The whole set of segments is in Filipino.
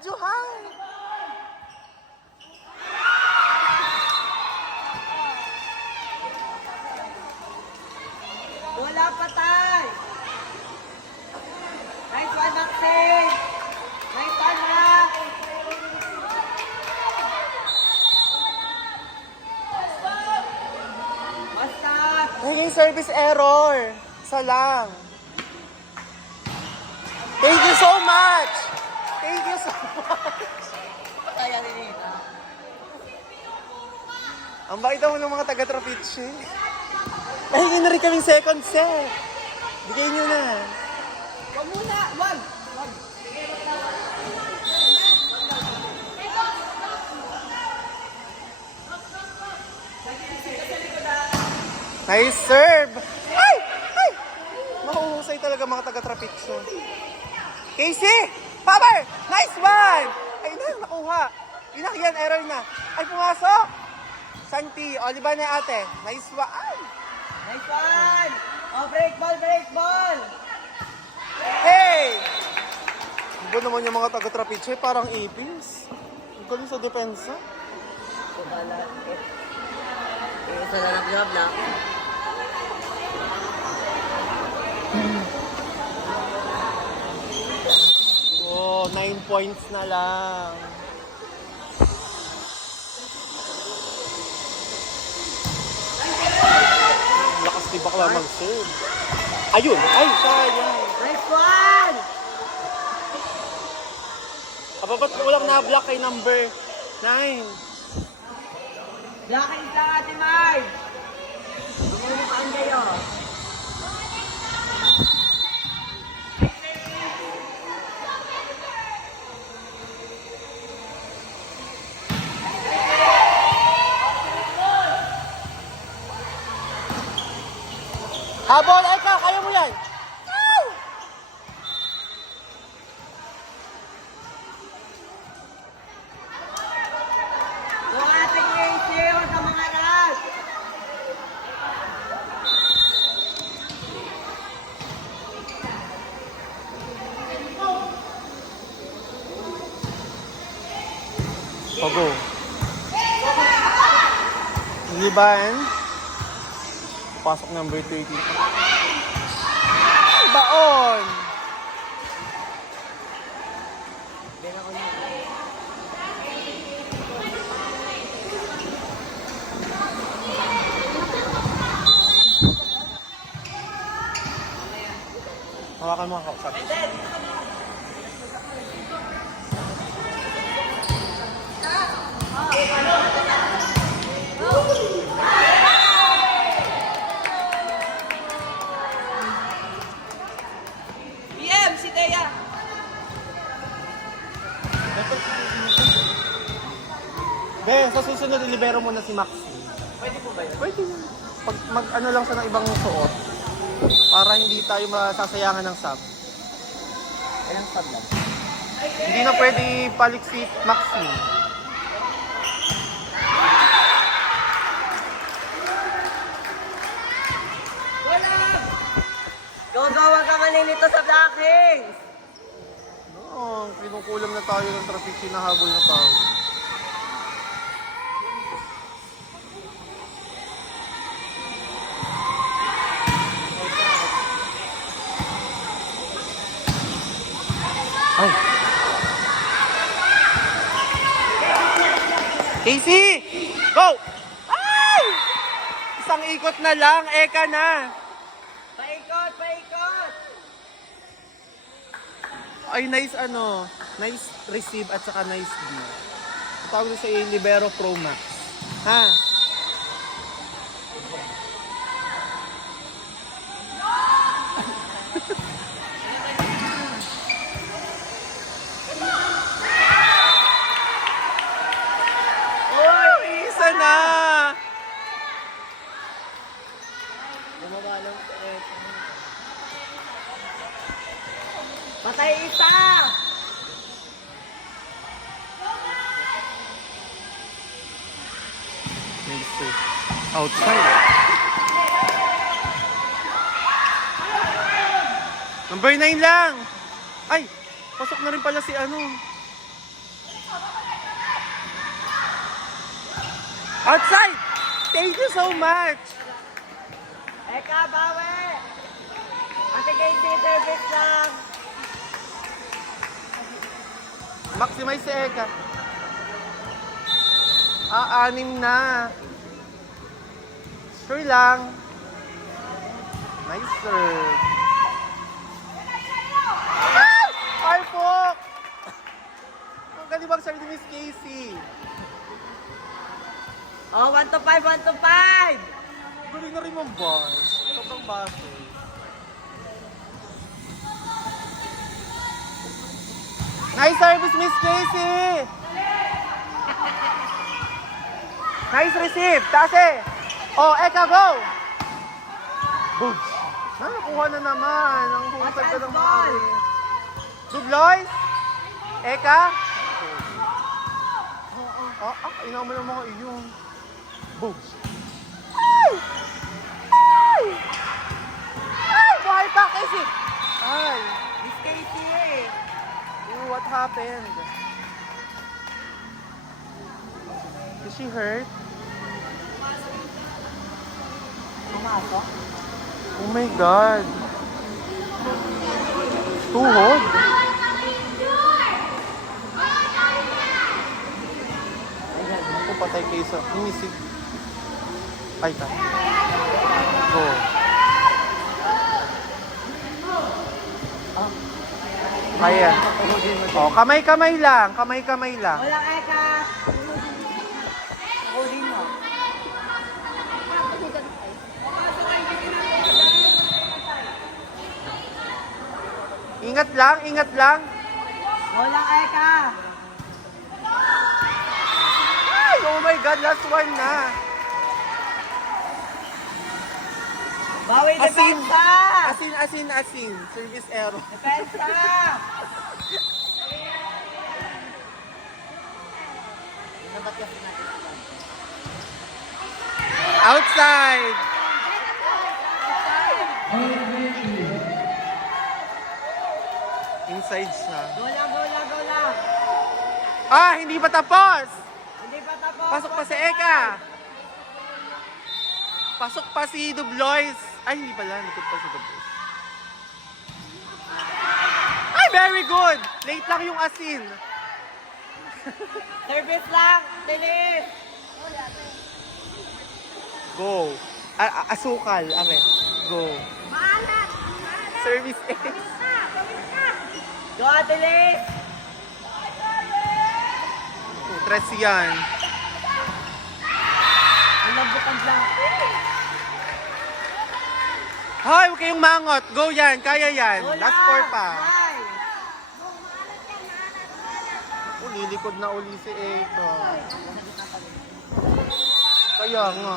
Juhan! Wala patay! Nice one, Maxine! Nice one, Max! Basta! Naging service error. Isa lang. Thank you so much! Thank you so much! Kaya rin ito. Ang bait mo ng mga taga-Trapiche. Nahingin na rin kaming second set. Bigay nyo na. Huwag muna! Wag! Wag! Nice serve! Ay! Ay! Mahuhusay talaga mga taga-Trapiche. Casey! Power! Nice one! Ay na, nakuha. Inak yan, error na. Ay, pumasok! Santi, o, di ba na ate? Nice one! Ay! Nice one! Oh, break ball! Break ball! Hey! Iba naman yung mga taga-Trapiche, parang ipis. Ang galing sa depensa. Kubala. Isa na lang job lang. Oh, 9 points na lang. Lakas ni bakla mag-serve. Ayun! Ay, sayang. Nice one! Aba, ba't walang na-block kay number 9? Blocking lang, Ate Marge! Bumulipaan kayo. Habol, Eka! Kaya mo yan! Yung ating ratio sa mga ras! Pago. Liban. Pasok number 13. Baon! Hawakan mo ako. Sabi. PM, si Thea! Be, sa susunod, ilibero mo na si Max. Pwede po ba yun? Pwede yun. Pag mag-ano lang siya ng ibang suot. Para hindi tayo masasayangan ng sub. Ilang spot lang? Hindi na pwede paliksit Maxine. Gawang ka man nito sa Blackings! Oo, kinukulam na tayo ng traffic, hinahabol na tayo. Ay! Casey! Go! Ay! Isang ikot na lang, Eka na! Paikot! Paikot! Ay, nice ano, nice receive at saka nice D. Tawag sa Libero Pro Max. Ha? Uy, isa na! Bumaba lang. Patay isa! Nice. Outside. Number 9 lang. Ay, pasok na rin pala si ano. Outside! Thank you so much! Eka, bawi! Ate Casey, service lang. Maximize si Eka. Anim na. Sure lang. Nice serve. Parpok! Ang galing bang serve ni Miss Casey. Oh, 1 to 5, 1 to 5! Galing na rin mong boss. Sobrang base. Nice service, Miss Casey! Nice receive! Taas eh! Oh, Eka, go! Boogs! Nakuha na naman. Ang husag ka ng mga Dubloy? Eka? Inaw mo ng mga iyon. Boogs! Ay! Ay! Ay! Buhay pa, Casey! Ay! Miss Casey eh. What happened? Is she hurt? Pumasok? Oh my God. Tuhod. Ako patay kayo sa inisig. Ay, ta. Go. Ayan. Oh, kamay-kamay lang. Kamay-kamay lang. Walang Eka. Holding mo. Ingat lang, ingat lang. Walang Eka. Ay, oh my God, last one na. Bawi Asin. depensa! Asin. Service error. Depensa! Outside. Inside siya. Go lang! Hindi pa tapos. Hindi pa tapos. Pasok pa si Eka. Pasok pa si Dublois. Ay, hindi pala. Likod pa si Dublois. Ay, very good. Late lang yung asin. Service lang! Bilis! Go. Asukal. Ame. Go. Maalat! Service A. Go, Ate Liz! Tres yan. Malambot ang black. Hoy, huwag kayong mangot. Go yan. Kaya yan. Go Last lang! four pa. Ay! Lilikod na uli si Eka. Kaya nga,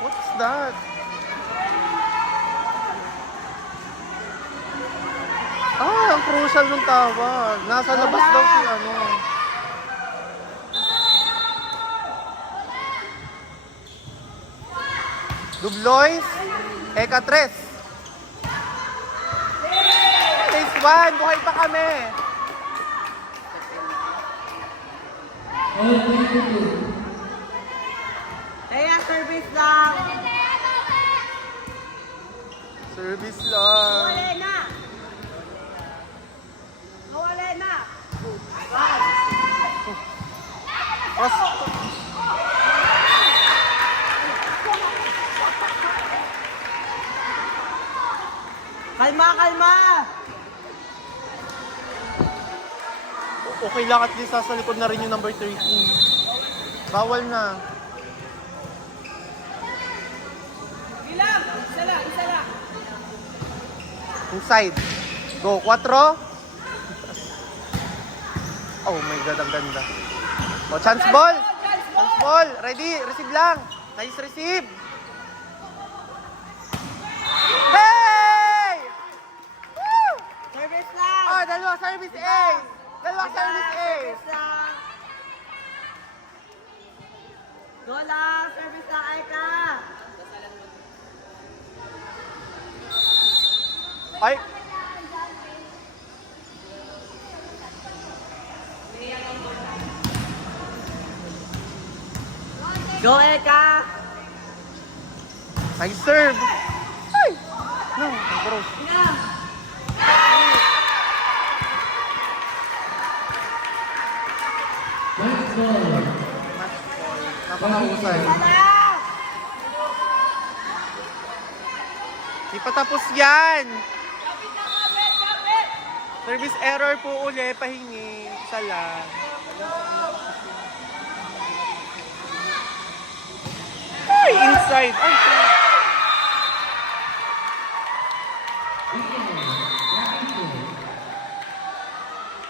What's that? Ang crucial nung tawag. Nasa labas daw si ano. Dublois, Eka 3. Phase 1, buhay pa kami. Kaya service lang! Service lang. Wala na! Wala na! Pas Kalma! okay lang at least sa likod na rin yung number 13. Bawal na. Ilang! Isa lang! Inside. Go, 4. Oh my God, ang ganda. Oh, chance ball. Chance ball. Ready, receive lang. Nice receive. Hey! Woo! Service lang! Oh, dalawa service A. Dalawa service A. Service lang! Lola, service na Aika. Ay! Go, Eka. Nice serve! Ay! No, gross. Match ball. Napakahusay. Di pa tapos yan! Service error po uli, pahingi. Isa lang. Ay, inside! Ay,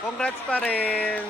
congrats pa rin.